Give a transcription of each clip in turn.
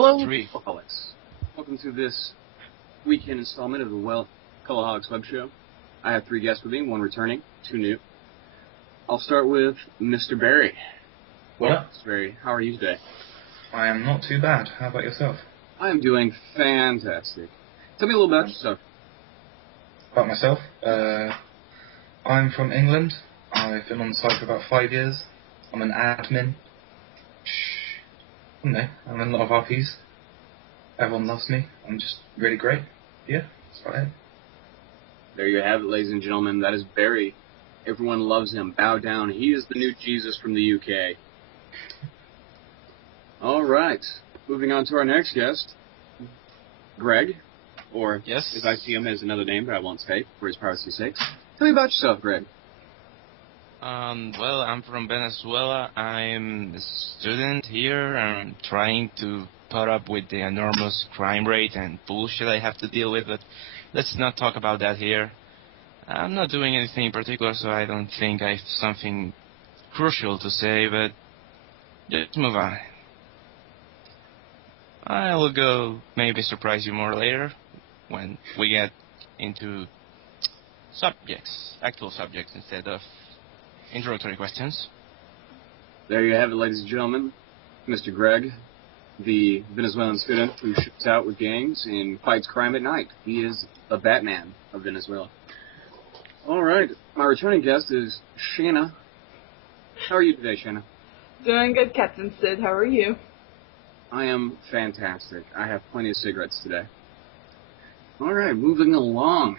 Hello, Alex. Welcome to this weekend installment of the Culaholics Web Show. I have 3 guests with me, 1 returning, 2 new. I'll start with Mr. Barry. What up? Mr. Barry, how are you today? I am not too bad. How about yourself? I am doing fantastic. Tell me a little about yourself. About myself? I'm from England. I've been on the site for about 5 years. I'm an admin. I don't know. I'm in a lot of RPs. Everyone loves me. I'm just really great. Yeah, that's about it. There you have it, ladies and gentlemen. That is Barry. Everyone loves him. Bow down. He is the new Jesus from the UK. All right. Moving on to our next guest, Greg, or yes, as I see him as another name, but I won't say for his privacy's sake. Tell me about yourself, Greg. Well, I'm from Venezuela. I'm a student here. I'm trying to put up with the enormous crime rate and bullshit I have to deal with, but let's not talk about that here. I'm not doing anything in particular, so I don't think I have something crucial to say, but just move on. I will go maybe surprise you more later when we get into actual subjects instead of introductory questions. There you have it, ladies and gentlemen. Mr. Greg, the Venezuelan student who ships out with gangs and fights crime at night. He is the Batman of Venezuela. All right. My returning guest is Shanna. How are you today, Shanna? Doing good, Captain Sid. How are you? I am fantastic. I have plenty of cigarettes today. All right, moving along.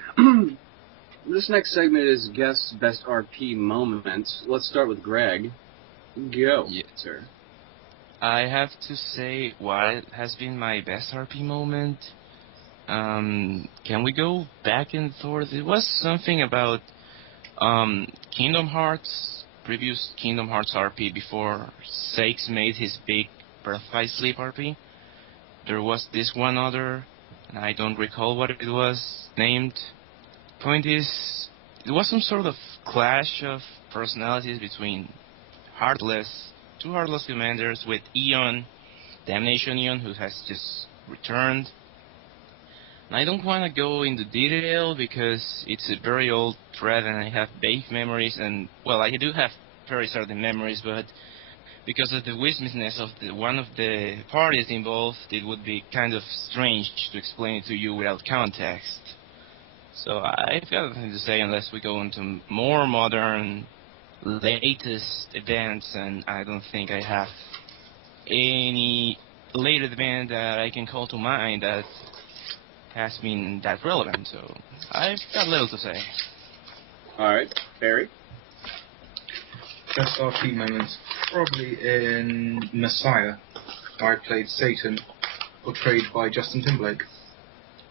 This next segment is Guest's Best RP Moments. Let's start with Greg. Go, sir. I have to say what has been my best RP moment. Can we go back and forth? It was something about Kingdom Hearts, previous Kingdom Hearts RP before Sakes made his big Birthright Sleep RP. There was this one other, and I don't recall what it was named. Point is, it was some sort of clash of personalities between two heartless commanders with Eon, Damnation Eon, who has just returned. And I don't want to go into detail because it's a very old thread and I have vague memories, and, well, I do have very certain memories, but because of the wisdomness of one of the parties involved, it would be kind of strange to explain it to you without context. So I've got nothing to say unless we go into more modern, latest events, and I don't think I have any latest event that I can call to mind that has been that relevant, so I've got little to say. Alright, Barry? Best RP moments, probably in Messiah. I played Satan, portrayed by Justin Timberlake.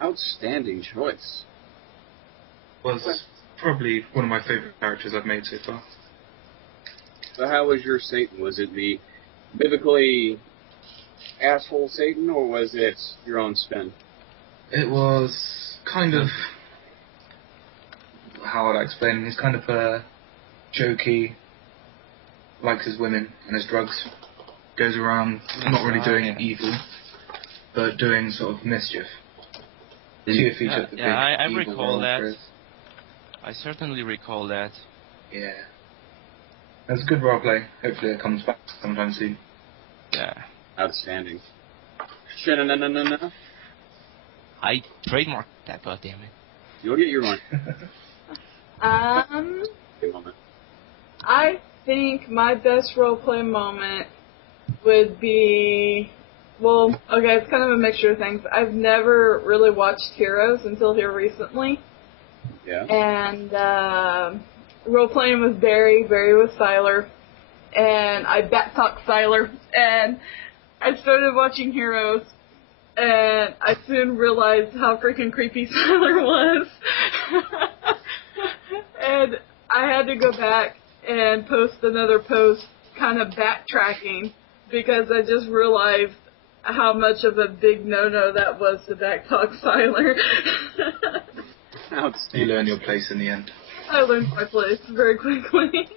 Outstanding choice. Was probably one of my favourite characters I've made so far. So how was your Satan? Was it the biblically asshole Satan, or was it your own spin? It was kind of, how would I explain? He's kind of jokey, likes his women and his drugs, goes around not really doing evil, but doing sort of mischief. TFE took the I big evil recall role that. for it. I certainly recall that. Yeah. That's good roleplay. Hopefully it comes back sometime soon. Yeah. Outstanding. Shanna. I trademarked that, goddammit. You'll get your one. I think my best roleplay moment would be, well, okay, it's kind of a mixture of things. I've never really watched Heroes until here recently. Yeah. And role-playing with Barry with Siler, and I back-talked Siler, and I started watching Heroes, and I soon realized how freaking creepy Siler was. And I had to go back and post another post kind of backtracking because I just realized how much of a big no-no that was to back-talk Siler. You learn your place in the end. I learned my place very quickly.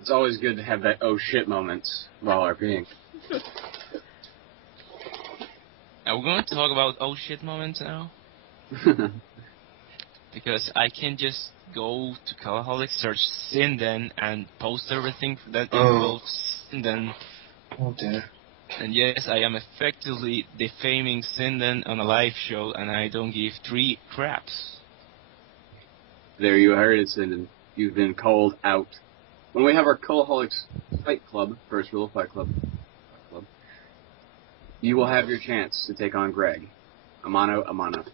It's always good to have that oh shit moments while RPing. Are we going to talk about oh shit moments now? Because I can just go to Colorholic, search Sinden, and post everything that involves Sinden. Oh dear. And yes, I am effectively defaming Sinden on a live show, and I don't give 3 craps. There you heard it, Sinden. You've been called out. When we have our Cultaholics Fight Club, first rule of Fight Club, you will have your chance to take on Greg. A mano a mano.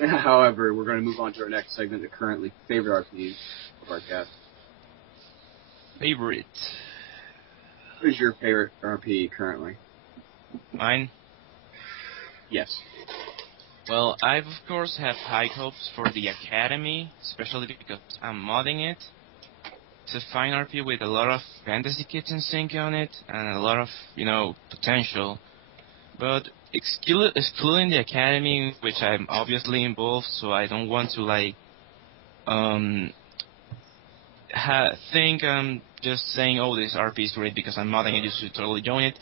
However, we're going to move on to our next segment, the currently favorite RP of our cast. Favorite? What is your favorite RP currently? Mine? Yes. Well, I of course have high hopes for the Academy, especially because I'm modding it. It's a fine RP with a lot of fantasy kitchen sync on it, and a lot of, potential. But excluding the Academy, which I'm obviously involved, so I don't want to, think I'm just saying, oh, this RP is great because I'm modding it, you should totally join it.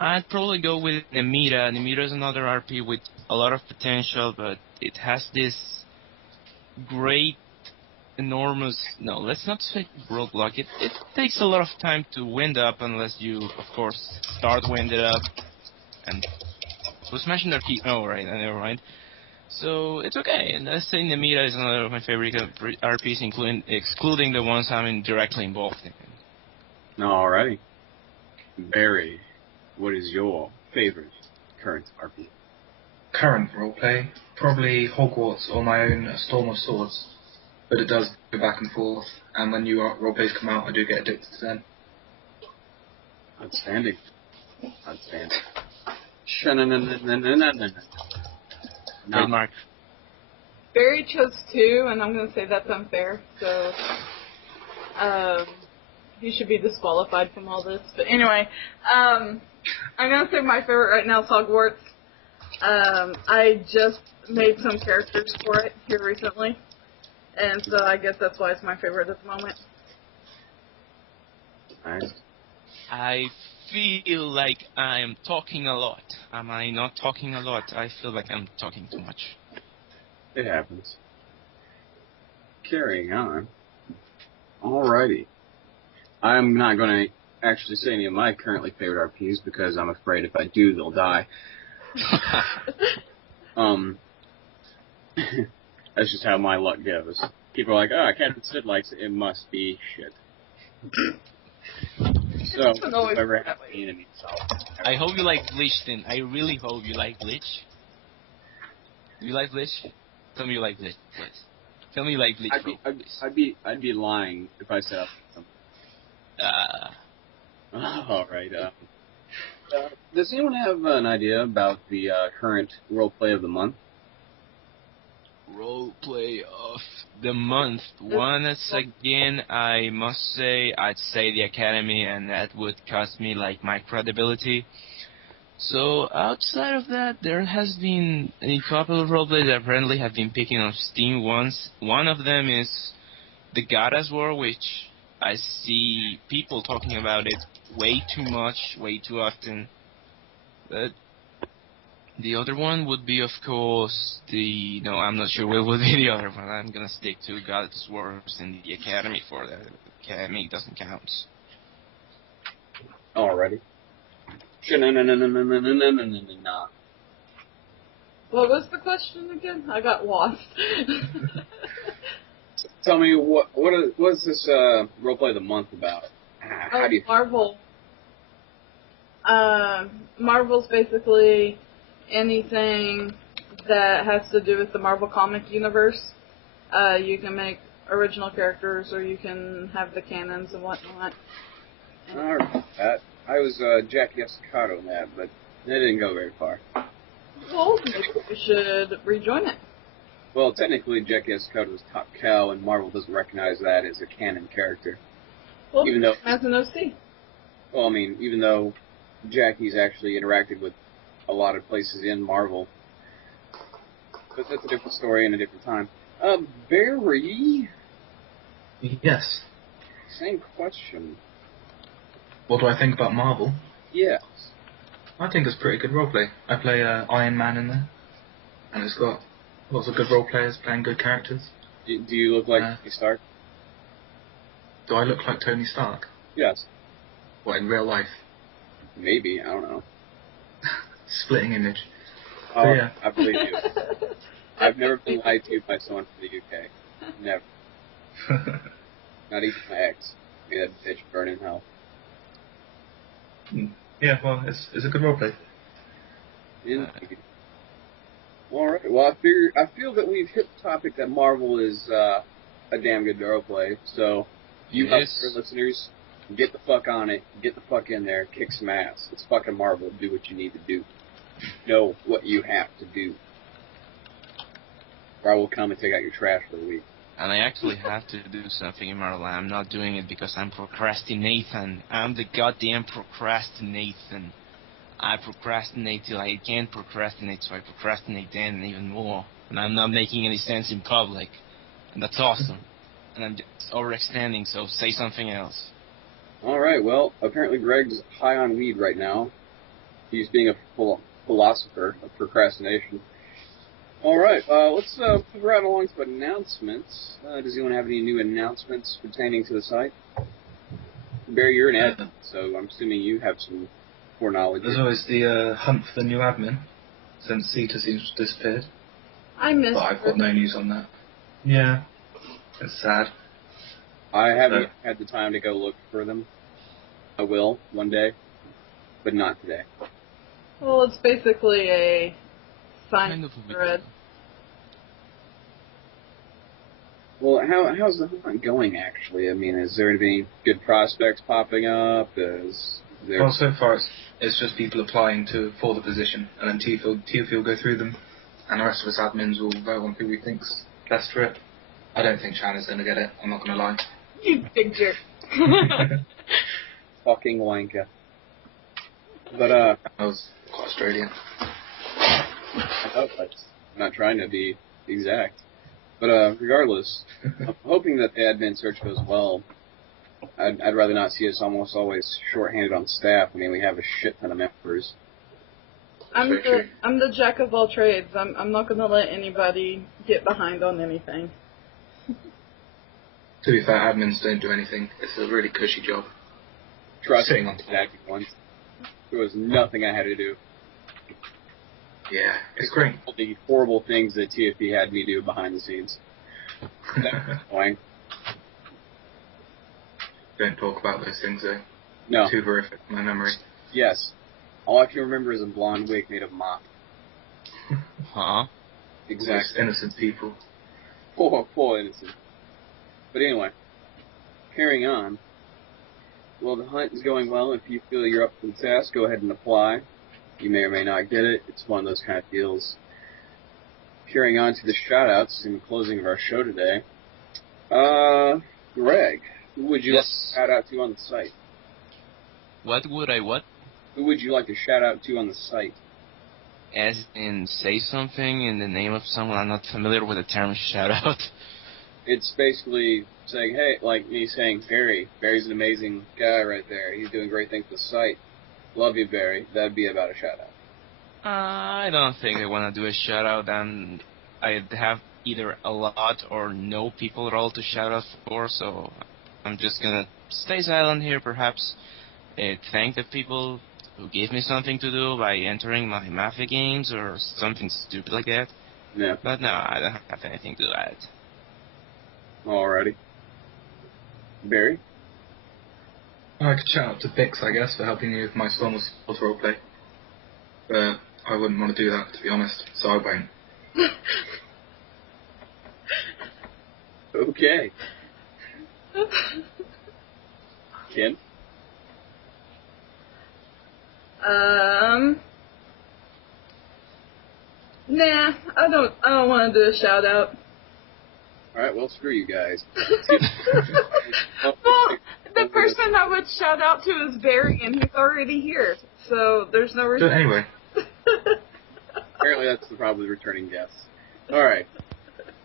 I'd probably go with Nemira. Nemira is another RP with a lot of potential, but it has this great, enormous... No, let's not say roadblock. It takes a lot of time to wind up unless you, of course, start wind it up. And who's smashing their key? Oh, right, never mind. So, it's okay. And I think Nemira is another of my favorite RPs, excluding the ones I'm directly involved in. Alrighty. Barry, what is your favorite current RP? Current roleplay? Probably Hogwarts or my own Storm of Swords. But it does go back and forth, and when new roleplays come out, I do get addicted to them. Outstanding. Right, Mark. Barry chose 2, and I'm going to say that's unfair, so he should be disqualified from all this. But anyway, I'm going to say my favorite right now is Hogwarts. I just made some characters for it here recently, and so I guess that's why it's my favorite at the moment. Nice. I feel like I'm talking a lot. Am I not talking a lot? I feel like I'm talking too much. It happens. Carrying on. Alrighty. I'm not going to actually say any of my currently favorite RPs because I'm afraid if I do, they'll die. That's just how my luck goes. People are like, oh, Captain Sid likes it. It must be shit. So, whoever has the enemy solved. I hope you like Bleach, then. I really hope you like Bleach. Do you like Bleach? Tell me you like Bleach, please. Tell me you like Bleach, I'd be lying if I said Alright, does anyone have an idea about the current roleplay of the month? Roleplay of the month. Once again, I must say, I'd say the Academy, and that would cost me, my credibility. So, outside of that, there has been a couple of roleplays that apparently have been picking up steam once. One of them is the Goddess War, which I see people talking about it way too much, way too often. But the other one would be, of course, no, I'm not sure what would be the other one. I'm gonna stick to Goddess Wars in the Academy for that. Academy doesn't count. Alrighty. What was the question again? I got lost. Tell me, what's this roleplay of the month about? How do you... Marvel. Marvel's basically anything that has to do with the Marvel comic universe. You can make original characters, or you can have the canons and whatnot. Alright, I was Jackie Estacado in that, but it didn't go very far. Well, maybe we should rejoin it. Well, technically, Jackie Estacado was Top Cow, and Marvel doesn't recognize that as a canon character. Well, even though, as an OC. Well, I mean, even though Jackie's actually interacted with a lot of places in Marvel. But that's a different story and a different time. Barry? Yes. Same question. What do I think about Marvel? Yes. I think it's pretty good roleplay. I play Iron Man in there, and it's got lots of good role players playing good characters. Do you look like Tony Stark? Do I look like Tony Stark? Yes. What, in real life? Maybe, I don't know. Splitting image. Oh, yeah. I believe you. I've never been lied to by someone from the UK. Never. Not even my ex. Made that bitch burn in hell. Yeah, well, it's a good roleplay. Indeed. Alright, well, I feel that we've hit the topic that Marvel is a damn good roleplay, so you out there listeners, get the fuck on it, get the fuck in there, kick some ass. It's fucking Marvel, do what you need to do. Know what you have to do. Or I will come and take out your trash for a week. And I actually have to do something in Marvel. I'm not doing it because I'm procrastinating. I'm the goddamn procrastinating. I procrastinate till I can't procrastinate, so I procrastinate then and even more. And I'm not making any sense in public. And that's awesome. And I'm just overextending, so say something else. Alright, well, apparently Greg's high on weed right now. He's being a philosopher of procrastination. Alright, let's move right along to announcements. Does anyone have any new announcements pertaining to the site? Barry, you're an admin, so I'm assuming you have some foreknowledge. There's always the hunt for the new admin, since Sita seems to have disappeared. I missed But I've got no news on that. Yeah, it's sad. I haven't had the time to go look for them. I will, one day, but not today. Well, it's basically a Kind of a thread. Well, how's the hunt going, actually? I mean, is there any good prospects popping up? Well, so far it's just people applying for the position, and then TFE will go through them, and the rest of us admins will vote on who we think's best for it. I don't think Shanna's going to get it, I'm not going to lie. You big jerk. Fucking wanker. But, I was quite Australian. I'm not trying to be exact. But, regardless, I'm hoping that the admin search goes well. I'd rather not see us almost always short-handed on staff. I mean, we have a shit ton of members. I'm the jack of all trades. I'm not going to let anybody get behind on anything. To be fair, admins don't do anything. It's a really cushy job. Trust Sitting me, on top. once. There was nothing I had to do. Yeah, it's great. All the horrible things that TFE had me do behind the scenes. That's annoying. Don't talk about those things, though. No. Too horrific, my memory. Yes. All I can remember is a blonde wig made of mop. Huh? Exactly. Those innocent people. Poor innocent. But anyway, carrying on. Well, the hunt is going well. If you feel you're up for the task, go ahead and apply. You may or may not get it. It's one of those kind of deals. Carrying on to the shout-outs in the closing of our show today. Greg, who would you like to shout out to on the site? What? Who would you like to shout out to on the site? As in, say something in the name of someone. I'm not familiar with the term shout out. It's basically saying, hey, like me saying, Barry's an amazing guy right there. He's doing great things with the site. Love you, Barry. That'd be about a shout-out. I don't think I want to do a shout out, and I have either a lot or no people at all to shout out for, so I'm just gonna stay silent here, perhaps thank the people who gave me something to do by entering my Mafia games or something stupid like that. Yeah. But no, I don't have anything to add. Alrighty. Barry? I could shout out to Bix, I guess, for helping me with my Storm of Swords roleplay. But I wouldn't want to do that, to be honest, so I won't. Okay. Ken? Nah, I don't want to do a shout out. Alright, well, screw you guys. Well, the person I would shout out to is Barry, and he's already here, so there's no reason. Do it anyway. Apparently that's the problem with returning guests. Alright.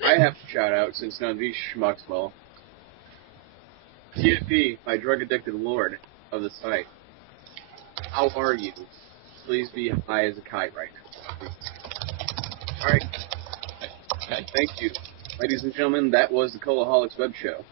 I have to shout out, since none of these schmucks will. TFE, my drug-addicted lord of the site. How are you? Please be high as a kite right now. All right. Okay. Thank you. Ladies and gentlemen, that was the Coalaholics Web Show.